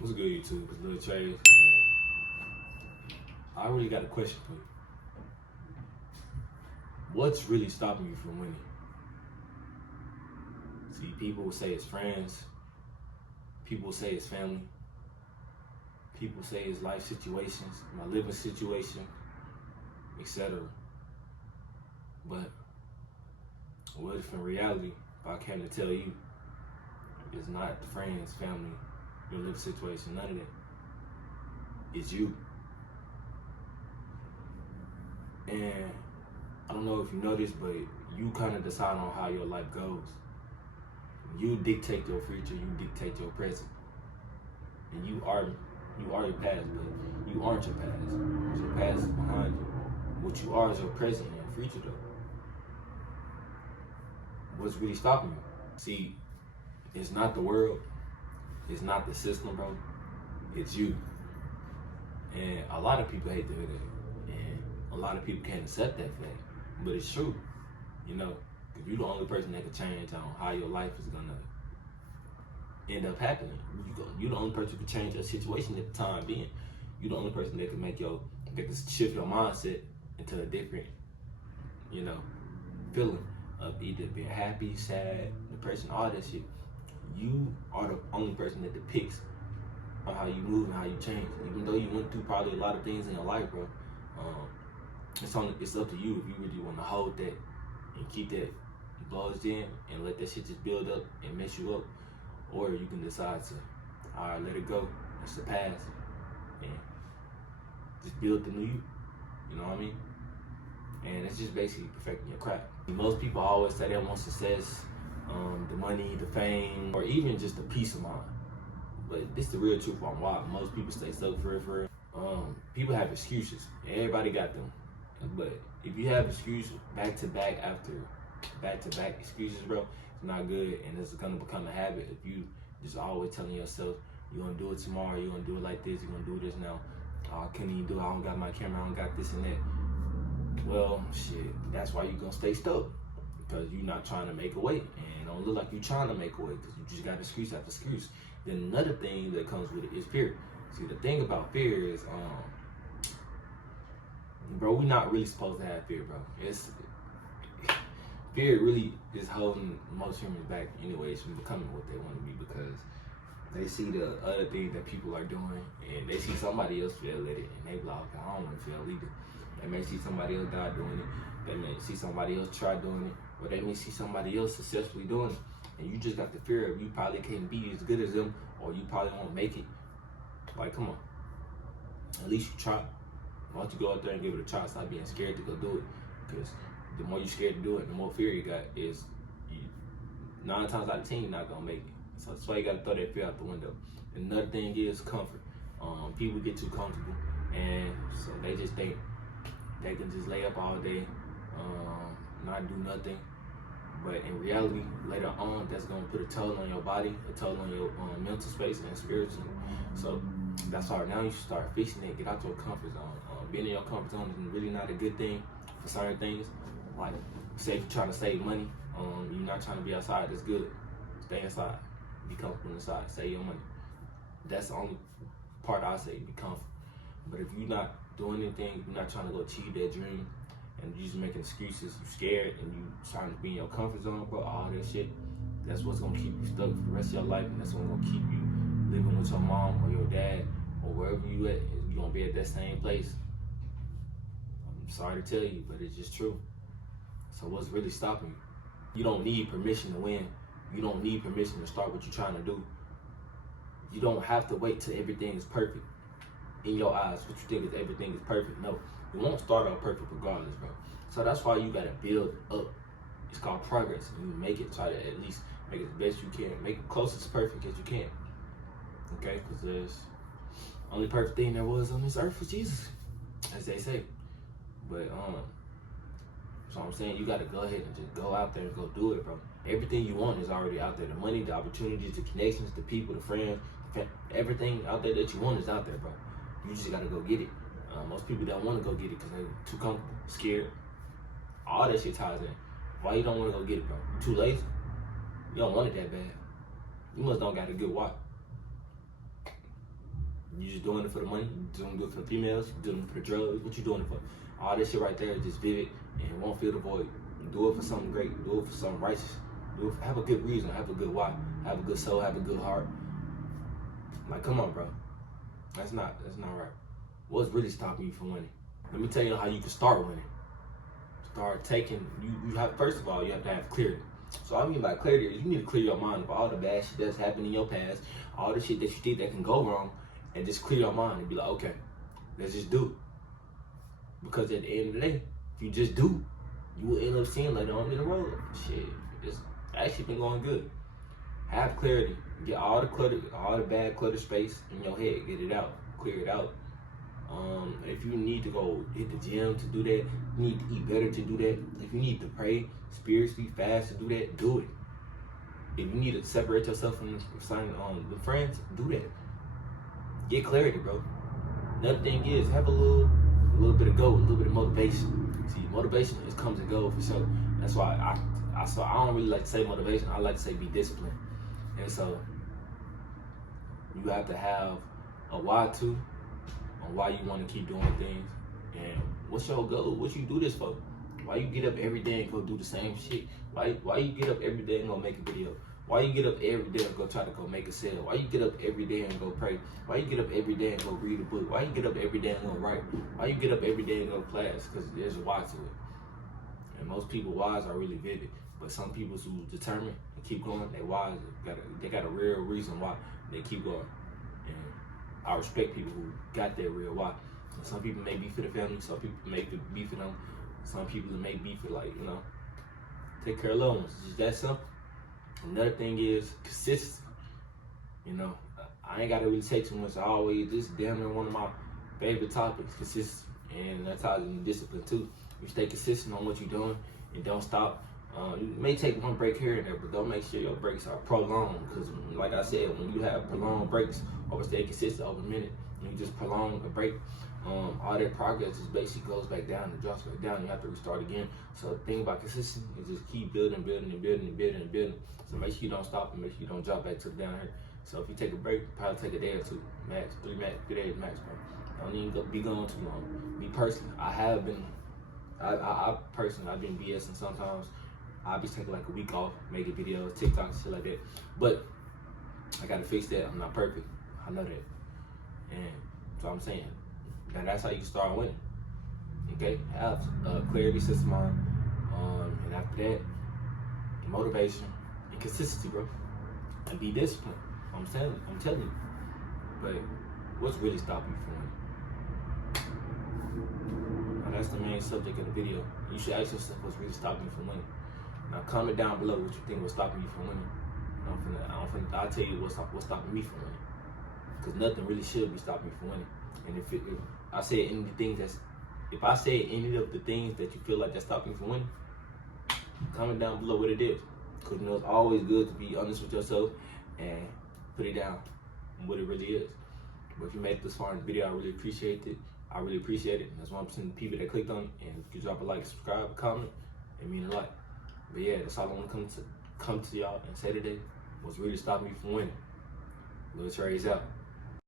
What's good, YouTube? It's Lil Chase. I really got a question for you. What's really stopping you from winning? See, people will say it's friends. People will say it's family. People say it's life situations, my living situation, etc. But what if in reality, if I came to tell you, it's not friends, family, your living situation, none of that. It's you. And I don't know if you know this, but you kind of decide on how your life goes. You dictate your future, you dictate your present. And you are your past, but you aren't your past. Your past is behind you. What you are is your present and your future though. What's really stopping you? See, it's not the world, it's not the system, bro. It's you. And a lot of people hate to hear that. And a lot of people can't accept that fact. But it's true, you know, because you're the only person that can change on how your life is gonna end up happening. You're the only person who can change your situation at the time being. You're the only person that can that can shift your mindset into a different, you know, feeling of either being happy, sad, depression, all that shit. You are the only person that depicts on how you move and how you change. Even though you went through probably a lot of things in your life, bro. It's up to you if you really want to hold that and keep that indulged in and let that shit just build up and mess you up, or you can decide to, all right, let it go. That's the past, and just build the new you. You know what I mean? And it's just basically perfecting your craft. Most people always say they want success, the money, the fame, or even just the peace of mind. But this is the real truth on why most people stay stuck for real. People have excuses. Everybody got them. But if you have excuses back to back excuses, bro, it's not good, and it's gonna become a habit if you just always telling yourself you're gonna do it tomorrow, you're gonna do it like this, you're gonna do this now. I can't even do it, I don't got my camera, I don't got this and that. Well, shit, that's why you're gonna stay stuck, because you're not trying to make a way, and it don't look like you're trying to make a way, because you just got excuse after excuse. Then another thing that comes with it is fear. See, the thing about fear is, bro, we're not really supposed to have fear, bro. Fear really is holding most humans back anyways from becoming what they want to be, because they see the other things that people are doing and they see somebody else fail at it and they be like, okay, I don't want to fail either. They may see somebody else die doing it, they may see somebody else try doing it, or they may see somebody else successfully doing it, and you just got the fear of you probably can't be as good as them, or you probably won't make it. Like, come on, at least you try. Why don't you go out there and give it a try? Stop being scared to go do it, because the more you're scared to do it, the more fear you got. Is 9 times out of 10 you're not gonna make it. So that's why you gotta throw that fear out the window. Another thing is comfort. People get too comfortable, and so they just think they can just lay up all day, not do nothing. But in reality, later on, that's gonna put a toll on your body, a toll on your mental space and spiritually. So that's why now you should start fixing it. Get out your comfort zone. Being in your comfort zone is really not a good thing for certain things. Like, say if you're trying to save money, you're not trying to be outside, that's good. Stay inside. Be comfortable inside. Save your money. That's the only part I say, be comfortable. But if you're not doing anything, you're not trying to go achieve that dream, and you're just making excuses, you're scared, and you trying to be in your comfort zone, bro, all that shit, that's what's gonna keep you stuck for the rest of your life, and that's what's gonna keep you living with your mom or your dad or wherever you at. You're gonna be at that same place. I'm sorry to tell you, but it's just true. So what's really stopping you? You don't need permission to win. You don't need permission to start what you're trying to do. You don't have to wait till everything is perfect. In your eyes, what you think is everything is perfect. No, you won't start out perfect regardless, bro. So that's why you gotta build up. It's called progress. And you make it, try to at least make it the best you can. Make it close as perfect as you can. Okay, because there's only perfect thing there was on this earth was Jesus, as they say. But so I'm saying, you gotta go ahead and just go out there and go do it, bro. Everything you want is already out there. The money, the opportunities, the connections, the people, the friends, everything out there that you want is out there, bro. You just gotta go get it. Most people don't want to go get it because they're too comfortable, scared. All that shit ties in. Why you don't want to go get it, bro? You too lazy? You don't want it that bad. You must don't got a good watch. You just doing it for the money? You doing it for the females? You doing it for the drugs? What you doing it for? All this shit right there is just vivid and won't fill the void. Do it for something great. Do it for something righteous. Have a good reason. Have a good why. Have a good soul. Have a good heart. Like, come on, bro. That's not right. What's really stopping you from winning? Let me tell you how you can start winning. Start taking. You have, first of all, you have to have clarity. So I mean by clarity is you need to clear your mind of all the bad shit that's happened in your past, all the shit that you think that can go wrong, and just clear your mind and be like, okay, let's just do it. Because at the end of the day, if you just do, you will end up seeing later on in the road, shit, it's actually been going good. Have clarity. Get all the clutter, all the bad clutter space in your head. Get it out. Clear it out. If you need to go hit the gym to do that, you need to eat better to do that. If you need to pray spiritually fast to do that, do it. If you need to separate yourself from the friends, do that. Get clarity, bro. Another thing is have a little bit of go, a little bit of motivation. See, motivation is comes and goes for sure. That's why I don't really like to say motivation. I like to say be disciplined. And so you have to have a why too, on why you want to keep doing things, and what's your goal? What you do this for? Why you get up every day and go do the same shit? Why you get up every day and go make a video? Why you get up every day and go try to go make a sale? Why you get up every day and go pray? Why you get up every day and go read a book? Why you get up every day and go write? Why you get up every day and go to class? Because there's a why to it. And most people whys are really vivid, but some people who determined and keep going, they whys they got a real reason why they keep going. And I respect people who got that real why. And some people may be for the family, some people may be for them, some people may be for, like, you know, take care of loved ones. It's just that simple. Another thing is consistency. You know, I ain't got to really say too much. This is damn near one of my favorite topics, consistency. And that ties into discipline too. You stay consistent on what you're doing and don't stop. You may take one break here and there, but don't make sure your breaks are prolonged. Because, like I said, when you have prolonged breaks or stay consistent over a minute, and you just prolong a break, all that progress just basically goes back down and drops back down. You have to restart again. So the thing about consistency is just keep building. So make sure you don't stop and make sure you don't drop back to the down here. So if you take a break, probably take a day or two, max, 3 days max, bro. Don't even be gone too long. Me personally, I've been BSing sometimes. I'll be taking like a week off, making videos, TikToks, shit like that. But I gotta fix that. I'm not perfect. I know that. And so I'm saying, now that's how you can start winning. Okay? Have clarity, system mind. And after that, motivation and consistency, bro. And be disciplined. I'm telling you. But what's really stopping you from winning? Now that's the main subject of the video. You should ask yourself what's really stopping you from winning. Now comment down below what you think was stopping you from winning. I'll tell you what's stopping me from winning. Because nothing really should be stopping you from winning. And if I say any of the things if I say any of the things that you feel like that's stopping you from winning, comment down below what it is. Because, you know, it's always good to be honest with yourself and put it down on what it really is. But if you made it this far in the video, I really appreciate it. That's 1% of the people that clicked on it. And if you drop a like, subscribe, comment, it means a lot. But yeah, that's all I want to come to y'all and say today. What's really stopping me from winning? Lil Trey's out.